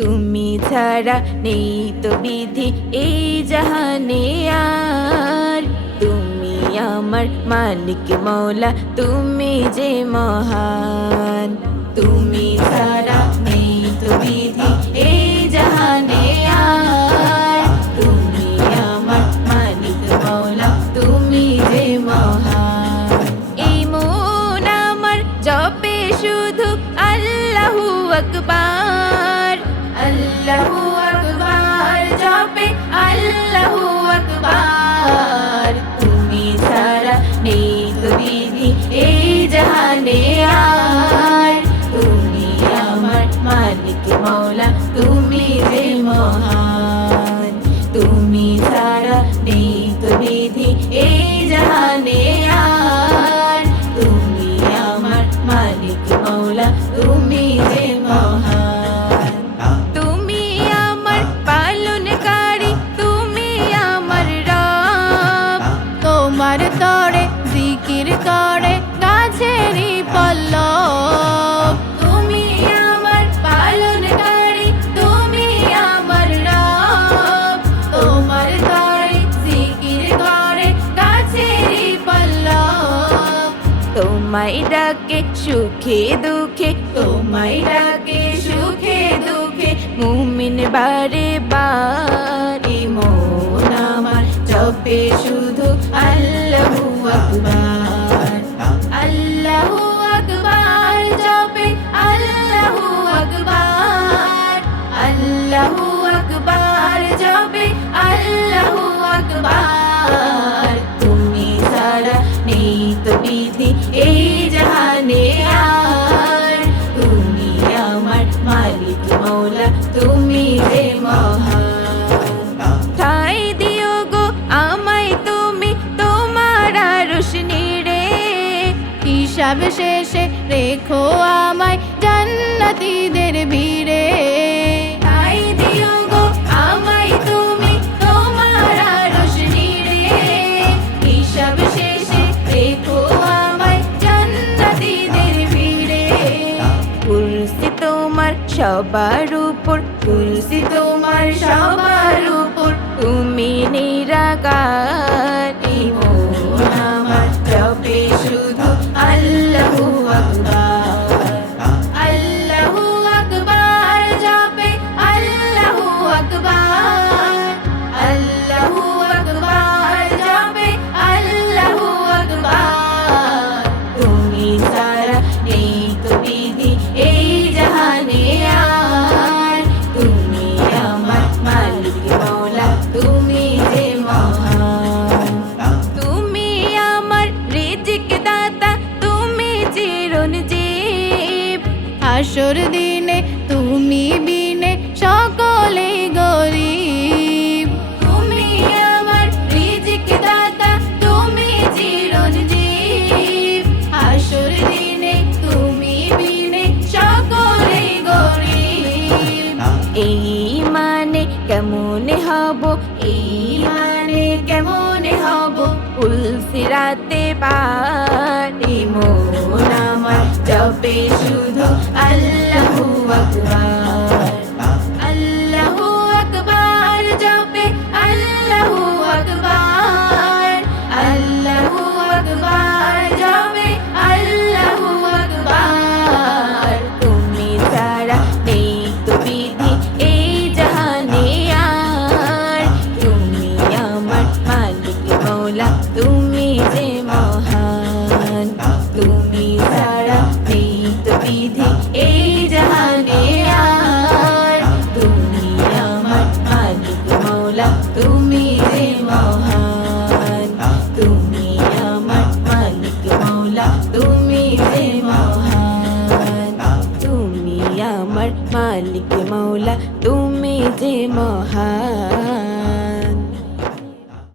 তুমি ছাড়া নেই তো বিধি এই জাহানে আর। তুমি আমার মালিক মৌলা, তুমি যে মহান। তুমি ছাড়া নেই তো বিধি এই জাহানে আর। তুমি আমার মালিক মৌলা, তুমি যে মহান। এই মন আমার জপে শুধু আল্লাহু আকবার, আল্লাহু আকবার জপে আল্লাহু আকবার। তুমি ছাড়া নেই তো বিধি এই জাহানে আর। তুমি আমার মালিক মৌলা, তুমি যে মহান। তুমি ছাড়া নেই তো বিধি এই জাহানে আর। তুমি আমার মালিক মৌলা, তুমি যে মহান। তুমি আমার পালনকারী, তুমি আমার রব। তোমার তরে জিকির করে গাছেরই পল্লব। তুমি আমার পালনকারী, তুমি আমার রব। তোমার তরে জিকির করে গাছেরই পল্লব। তোমায় ডাকে সুখে দুঃখে, তোমায় ডাকে সুখে দুঃখে মুমিন বারে বারে। মন আমার জপে শুধু আল্লাহু আকবার, আল্লাহু আকবার জপে আল্লাহু আকবার, আল্লাহু আকবার জপে আল্লাহু আকবার। তুমি ছাড়া নেই তো বিধি এই জাহানে আর। তুমি আমার মালিক মৌলা, তুমি যে মহান। ঠাই দিও গো আমায় তুমি তোমার আরশ নিড়ে। হিসাব শেষে রেখো আমায় জান্নাতীদের ভিড়ে। ঠাই দিও গো আমায় তুমি তোমার আরশ নিড়ে। হিসাব শেষে রেখো আমায় জান্নাতীদের ভিড়ে। কুরসি তোমার সবার উপর, কুরসি তোমার সবার উপর, তুমি নিরাকার। মন আমার জপে শুধু আল্লাহু আকবার, আল্লাহু আকবার জপে আল্লাহু আকবার, আল্লাহু আকবার জপে আল্লাহু আকবার। তুমি ছাড়া নেই তো বিধি এই জাহানে আর। তুমি আমার মালিক মৌলা, তুমি যে মহান। তুমি আমার রিজিক দাতা, তুমি চিরঞ্জীব। হাসর দিনে তুমি বিনে সকলে গরিব। তুমি আমার রিজিক দাতা, তুমি চিরঞ্জীব। হাসর দিনে তুমি বিনে সকলে গরিব। এই মানে কেমন হব, এই মানে কেমন হব উলসিরাতে পারি। মন আমার জপে শুধু আল্লাহু আকবার, আল্লাহু আকবার জপে আল্লাহু আকবার, আল্লাহু আকবার জপে আল্লাহু আকবার। তুমি ছাড়া নেই তো বিধি এই জাহানে আর। তুমি আমার মালিক মৌলা, তুমি যে মহান। তুমি ছাড়া নেই তো বিধি এই জাহানে আর। তুমি আমার মালিক মৌলা, তুমি যে মহান। তুমি আমার মালিক মৌলা, তুমি যে মহান। তুমি আমার মালিক মৌলা, তুমি যে মহান।